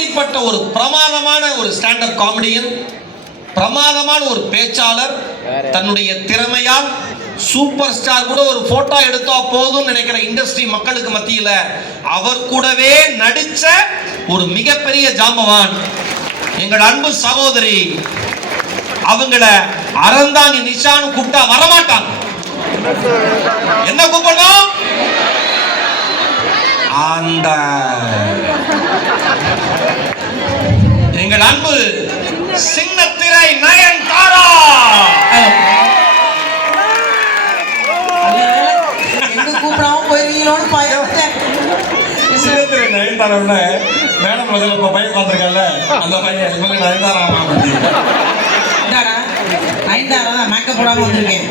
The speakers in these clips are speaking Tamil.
இப்படிப்பட்ட ஒரு பிரமாதமான ஒரு ஸ்டாண்டப் காமெடியன், பிரமாதமான ஒரு பேச்சாளர், தன்னுடைய திறமையால் சூப்பர் ஸ்டார் கூட ஒரு போட்டோ எடுத்தா போதும் நினைக்கிற இண்டஸ்ட்ரி மக்களுக்கு மத்தியில அவர் கூடவே நடிச்ச ஒரு மிகப்பெரிய ஜாம்பவான் எங்கள் அன்பு சகோதரி. அவங்கள அறந்தாங்கி நிஷான்னு கூப்பிட்டா வரமாட்டாங்க. என்ன கூப்பிடணும்? அந்த எங்கள் அன்பு சின்னத்திரை நயன்தாரா. கூப்பிடாம போயிருவீங்களோன்னு பயந்துட்டேன். சின்னத்திரை நயன்தாராவில் மேடம் முதல்ல இப்போ பையன் பார்த்துருக்கல, அந்த பையன் இவங்க நயன்தாரா. நயன்தாரா தான் மேக்கப் போடாம வந்திருக்கேன்.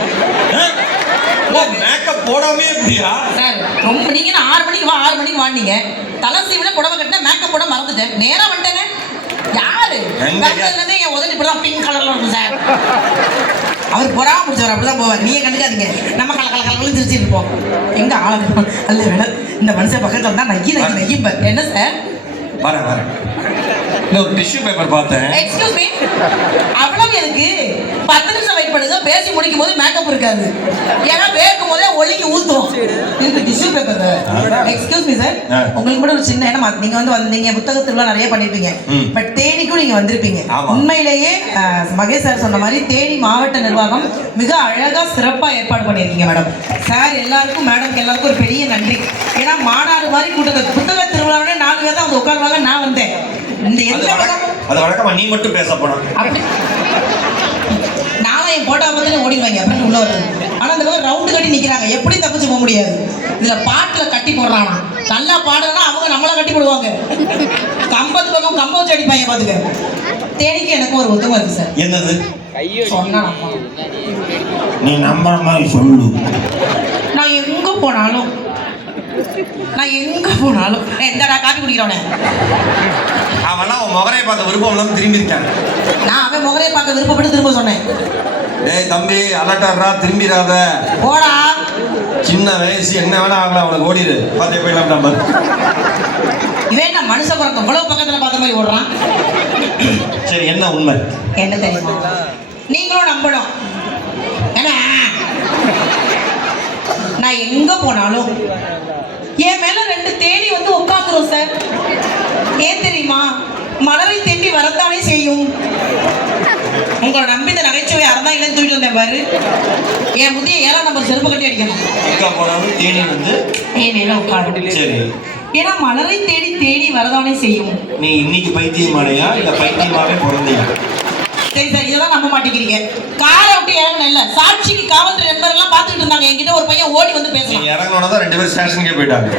மேக்கப் போடாமே எப்படியா சார்? ரொம்ப நீங்க 6 மணிக்கு வா, 6 மணிக்கு வாங்க. தலை சீவில புடவை கட்டின மேக்கப் போட மறந்துட்டேன். நேரா வந்துட்டேங்க. யாரு என் உதவி இப்படிதான் பிங்க் கலர்ல இருக்கும் சார். அவர் பொறாம பிடிச்சவர் அப்படிதான் போவார். நீங்க கண்டுக்காதீங்க. நம்ம கலக்கலன்னு சிரிச்சு இருப்போம். எங்க ஆளு அல்ல வேலை இந்த மனுஷன் பக்கத்துல தான் நக்கி என்ன சார்? வரேன். ஒரு டிஷ்யூ பேப்பர் பார்த்தேன். எக்ஸ்கியூஸ் மீ, அவ்வளவு எனக்கு 10 நிமிஷம் வெயிட் பண்ணுங்க. பேசி முடிக்கும் போது மேக்கப் இருக்காது. ஏன்னா பேக்கும் போதே ஒளிக்கு ஊத்தும். இதுக்கு tissue paper. Excuse me sir, உங்களுக்கு கூட ஒரு சின்ன இடம். நீங்க வந்தீங்க புத்தகத்துல நிறைய பண்ணிருப்பீங்க. பட் தேனிக்கும் நீங்க வந்திருப்பீங்க. உண்மையிலேயே மகேஷ் சார் சொன்ன மாதிரி தேனி மாவட்ட நிர்வாகம் மிக அழகா சிறப்பா ஏற்பாடு பண்ணியிருக்கீங்க மேடம். சார் எல்லாருக்கும் மேடம் எல்லாருக்கும் ஒரு பெரிய நன்றி. ஏன்னா மாநாடு மாதிரி கூட்டத்தை புத்தக திருவிழாவோட 4 பேர் தான் வந்து உட்காருவாங்க. நான் வந்தேன். இந்த எந்த அது வழக்கமா நீ மட்டும் பேச போனோம். நானும் என் போட்டோ பார்த்து ஓடிடுவாங்க. அப்புறம் உள்ள வருது. ஆனா இந்த பக்கம் ரவுண்டு கட்டி நிக்கிறாங்க. எப்படி தப்பிச்சு போக முடியாது? இதுல பாட்டுல கட்டி போடுறானா? நல்லா பாடுறா அவங்க நம்மள கட்டி போடுவாங்க. கம்பத்து பக்கம் கம்ப வச்சு அடிப்பாங்க. பாத்துக்க. தேனிக்கு எனக்கு ஒரு ஒத்துமை இருக்கு சார். என்னது? சொன்னா நீ நம்புற மாதிரி சொல்லு. நான் எங்க போனாலும் எந்தடா காப்பி குடிக்கிறவனே அவன் அவன் முகரையை பார்த்த விருப்பம் இல்லாம திரும்பி இருக்கான். நான் அவன் முகரையை பார்க்க விருப்பப்பட்டு திரும்ப சொன்னேன். டேய் தம்பி அலட்டாடுறா, திரும்பிடாத. போடா. சின்ன வயசு என்ன வேணா ஆகலாம், அவனுக்கு ஓடிடு. பார்த்தே போயிடலாம் நம்பர். இவன் என்ன மனுஷ பிறக்க இவ்வளவு பக்கத்துல பார்த்த மாதிரி ஓடுறான்? சரி, என்ன உண்மை? என்ன தெரியுமா? நீங்களும் நம்பணும். ஏன்னா நான் எங்க போனாலும் என் மேல 2 தேனி வந்து உட்காந்துரும் சார். ஏன் தெரியுமா? மலரை தேடி வரத்தானே செய்யும். உங்களை நம்பி இந்த நகைச்சுவை அறந்தா இல்லைன்னு தூக்கிட்டு வந்தேன் பாரு. என் முதிய 7ஆம் நம்பர் செருப்பு கட்டி அடிக்கணும். தேனி வந்து தேனியில உட்காந்து. சரி. ஏன்னா மலரை தேடி வரதானே செய்யும். நீ இன்னைக்கு பைத்தியமானையா இல்ல பைத்தியமாவே பிறந்தியா? சரி சார், இதெல்லாம் நம்ப மாட்டேங்கிறீங்க. காரை விட்டு இறங்கணும். இல்ல சாட்சிக்கு காவல்துறை நண்பர்கள் பார்த்துட்டு இருந்தாங்க. என்கிட்ட ஒரு பையன் ஓடி வந்து பேசலாம். இறங்கணும் தான் 2 பேரும் ஸ்டேஷனுக்கே போயிட்டாங்க.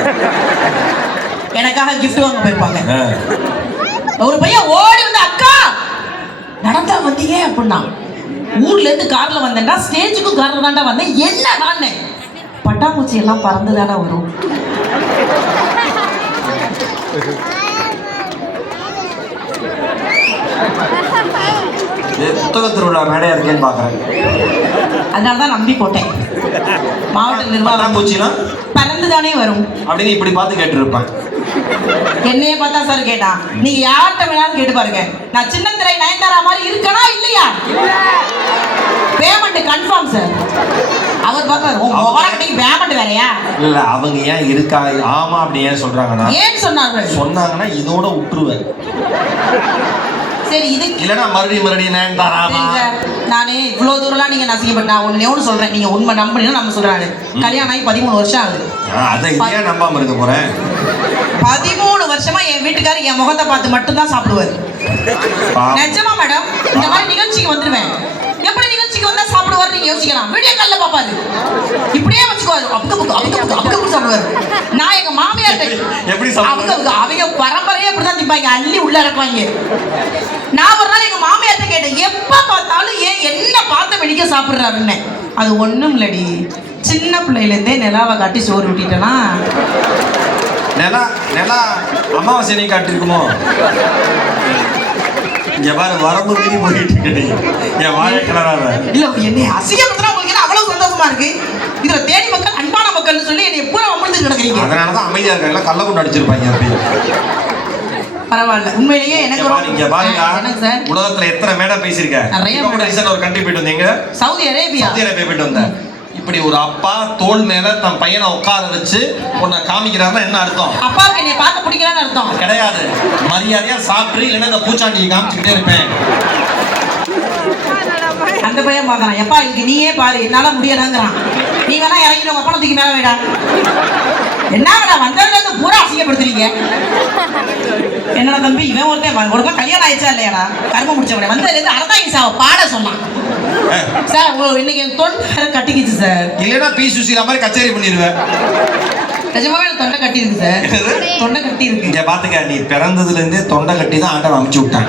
எனக்காக கிஃப்ட் வாங்க போயிருப்பாங்க. ஒரு பையன் ஓடி வந்து அக்கா நடந்தா வந்தீங்க அப்படின்னா, ஊர்ல இருந்து கார்ல வந்தேன்டா, ஸ்டேஜுக்கும் கார்ல தாண்டா வந்தேன். என்ன வாங்கினேன்? பட்டாம்பூச்சி எல்லாம் பறந்து தானே வரும். புத்தக திருவிழா மேடையா இருக்கேன்னு பாக்குறேன். அதனாலதான் நம்பி போட்டேன். மாவட்ட நிர்வாகம் பூச்சினா பறந்து தானே வரும் அப்படின்னு இப்படி பார்த்து கேட்டுருப்பேன். என்னைய பார்த்தா சார் கேட்டா, நீங்க யார்கிட்ட வேணாலும் கேட்டு பாருங்க. நான் சின்னத்திரை நயன்தாரா மாதிரி இருக்கனா இல்லையா? Payment confirm sir. அவர் பார்த்தாரு பேமெண்ட் வேறையா? இல்ல அவங்க ஏன் இருக்கா ஆமா அப்படி ஏன் சொல்றாங்கன்னா, ஏன் சொன்னாங்கன்னா இதோட விட்டுருவேன். சரி, இது இல்லனா மறுபடியும் நயன்தாராமா. நானே இவ்வளவு தூரம்லாம் நீங்க நசிக்கப்பட்ட நான் ஒன்னு சொல்றேன். நீங்க உண்மை நம்பினா நம்ம சொல்றாரு. கல்யாணம் ஆகி 13 வருஷம் ஆகுது. அதை ஏன் நம்பாம இருக்க போறேன்? 13 வருஷமா என் வீட்டுக்காரர் என் முகத்தை பார்த்து மட்டும் தான் சாப்பிடுவாரு. நிஜமா மேடம், இந்த மாதிரி நிகழ்ச்சிக்கு வந்துருவேன். எப்படி நிகழ்ச்சிக்கு வந்தா சாப்பிடுவாரு நீங்க யோசிக்கலாம். வீடியோ கால்ல பாப்பாரு. இப்படியே வச்சுக்குவாரு. அப்படி சாப்பிடுவாரு. நான் எங்க மாமியார் எப்படி அவங்க பரம்பரையே அப்படிதான் திப்பாங்க. அள்ளி உள்ள இறக்குவாங்க. நான் ஒரு நாள் எங்க மாமியார்ட்ட கேட்டேன், எப்ப பார்த்தாலும் ஏன் என்ன பார்த்த வெடிக்க சாப்பிடுறாருன்னு. அது ஒண்ணும் இல்லடி, சின்ன பிள்ளையில இருந்தே நிலாவை காட்டி சோறு ஊட்டிட்டேனா. நிலா அமாவாசை காட்டிருக்குமோ? இங்க பாரு, வரம்பு மீறி போயிட்டு கிடையாது. என் வாழை கிளறாத. இல்ல என்னை அசிங்கப்படுத்தினா உங்களுக்கு அவ்வளவு சந்தோஷமா இருக்கு. இதுல தேனி மக்கள் அன்பான மக்கள்னு சொல்லி என்னை பூரா அமர்ந்து கிடக்குறீங்க. அதனாலதான் அமைதியா இருக்காங்க. கள்ள கொண்டு அடிச்சிருப்பாங்க. பரவாயில்ல உண்மையிலேயே எனக்கு இங்க பாருங்க எனக்கு சார் உலகத்துல எத்தனை மேடை பேசியிருக்க நிறைய இப்ப ரீசன்ட் ஒரு கண்ட்ரி போயிட்டு வந்தீங்க சவுதி அரேபியா போயிட்டு வந்தேன் இப்படி ஒரு அப்பா தோள் மேல தன் பையனை உட்கார வச்சு உன்னை காமிக்கிறாருன்னா என்ன அர்த்தம்? அப்பாவுக்கு என்னை பார்க்க பிடிக்கலன்னு அர்த்தம் கிடையாது. மரியாதையா சாப்பிட்டு இல்லைன்னா இந்த பூச்சாண்டியை காமிச்சுக்கிட்டே இருப்பேன். அந்த பையன் பார்க்கறான், எப்பா இங்க நீயே பாரு என்னால முடியலங்கிறான். நீ வேணா இறங்கிட்டு உங்க பணத்துக்கு மேல வேடா. என்னடா வந்ததுல இருந்து பூரா அசிங்கப்படுத்துறீங்க. என்னடா தம்பி இவன் ஒருத்தன் கல்யாணம் ஆயிடுச்சா இல்லையாடா கர்மம் முடிச்சவனே வந்ததுல இருந்து அறதான் சாவ பாட சொன்னான். சார் உங்களுக்கு இன்னைக்கு என் தொண்டை கட்டிக்கிச்சு சார். இல்லைன்னா பி சுசீலா மாதிரி கச்சேரி பண்ணிடுவேன். நிஜமாவே எனக்கு தொண்டை கட்டி இருக்கு சார். தொண்டை கட்டி இருக்கு. இங்க பாத்துக்க நீ பிறந்ததுல இருந்தே தொண்டை கட்டி தான் ஆண்டவன் அமுச்சு விட்டான்.